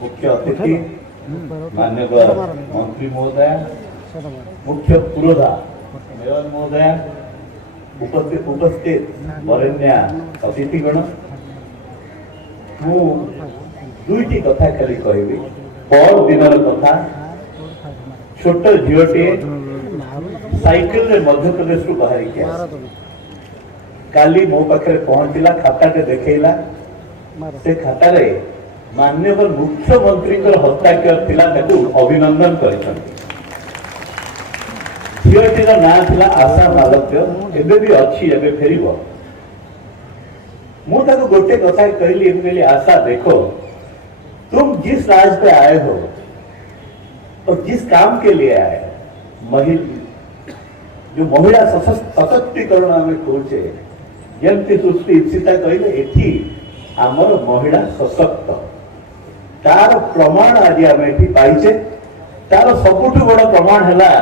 मुख्य अतिथि माननीय मंत्री महोदय, मुख्य पुरोधा मेयर महोदय, उपस्थित वरेण्य अतिथिगण, मु दुईटी कथा खाली कहबी। पर दिन कथा, छोट झीटे साइकेल मध्य प्रदेश रु बाहर के काली मो पाखे पहुंचला, खाताटे देखला, से खातार माननीय मुख्यमंत्री हस्ताक्षर थिला, अभिनंदन कर झीटीर ना थिला आशा मालव्य, एबे भी अच्छी, एबे फेरिबो। मु ताको गोटे कथा कहली, आशा देखो, तुम जिस राज पे आए हो और जिस काम के लिए आए, जो महिला सशक्तिकरण आम कहे, जमती सुश्री इप्सिता कहले एठी आमर महिला सशक्त, तार प्रमाण आज आम एठी पाइचे। तार सबुठु बड़ प्रमाण है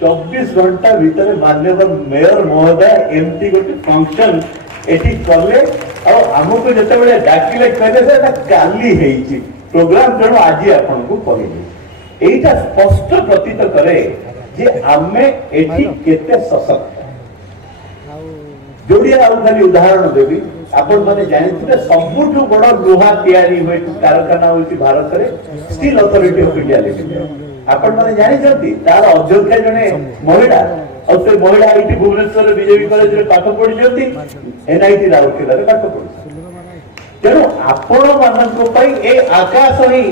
24 घंटा भितर माननीय मेयर महोदय एमती गोटे फंक्शन एठी कले और आमको जिते डाकिले कहले काली है प्रोग्राम, तेणु आज आपको कहली एटा स्पष्ट प्रतीत करे जे आमे एठी केते सशक्त। जोड़िया खाली उदाहरण देवी, आपण माने जानते सबुठु बड़ लुहा तैयारी हुए कारखाना होती भारत में steel authority of India limited. आपण माने जानते तार अध्यक्ष जने महिला और से महिला आईटी भुवनेश्वर बीजेपी कॉलेज रे पाठ पढ़ी जंती, एनआईटी राउरकेला रे पाठ पढ़ी। तेणु आपण मानक पई ए आकाश ही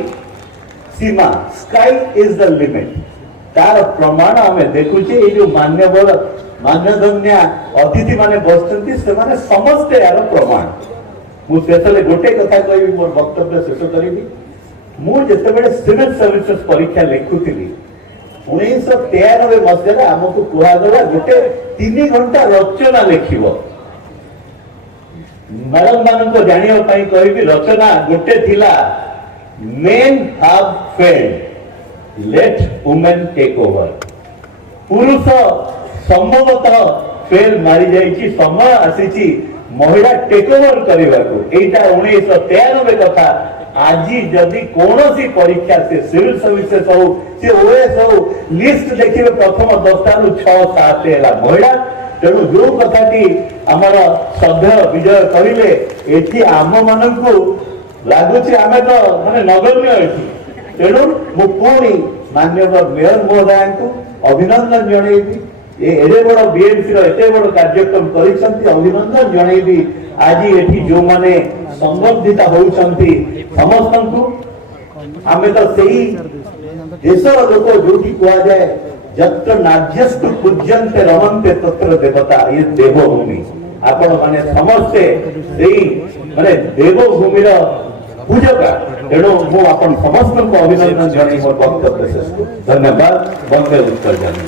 सीमा, स्काई इज द लिमिट। तार प्रमाण आमे देखुचे, ए जो मान्यगण्य अतिथि माने बसचंती से माने समस्ते यार प्रमाण। मु शेषले गोटे कथा कहबी, मोर वक्तव्य शेष करिबी। मु जेतेबेले सिविल सर्विसेस परीक्षा लेखुथिली 1993 मसीह आमको कहगला गोटे 3 घंटा रचना लेखिबो। मैडम मानको जानियो पई कहबी, रचना गोटे थिला men have failed, let women take over. पुरुष संभवतः फेल मारी जाइए, समय आसी महिला टेक ओवर करने को। एटा 1993 कथा। आज जदि कौन सी परीक्षा से सिविल सर्विसेस हो, से ओएस हो, लिस्ट देखिए प्रथम 10 रु 6 7 है महिला। तेणु जो कथाटी आमर सभ्य विजय कहले एठी आम मानू लगुच आम तो माने नगण्य एठी। तेणु मु पुणी माननीय मेयर महोदय को अभिनंदन जनइबी। एडे बड़ बीएमसी एते बड़ कार्यक्रम करिसंती, अभिनंदन जनइबी। आज एठी जो माने संबंधित होउसंती समस्त को आमे तो सेही देशर लोक जोठी कहा जाए, जत्र नार्यस्तु पूज्यन्ते रमन्ते तत्र देवता, ये देवभूमि। आपण माने समस्ते सेही माने देवभूमिर पूजक। तेणु मु आपण समस्त को अभिनंदन जनाई मोर वक्तव्य शेष। धन्यवाद। वंदे उत्तर जानी।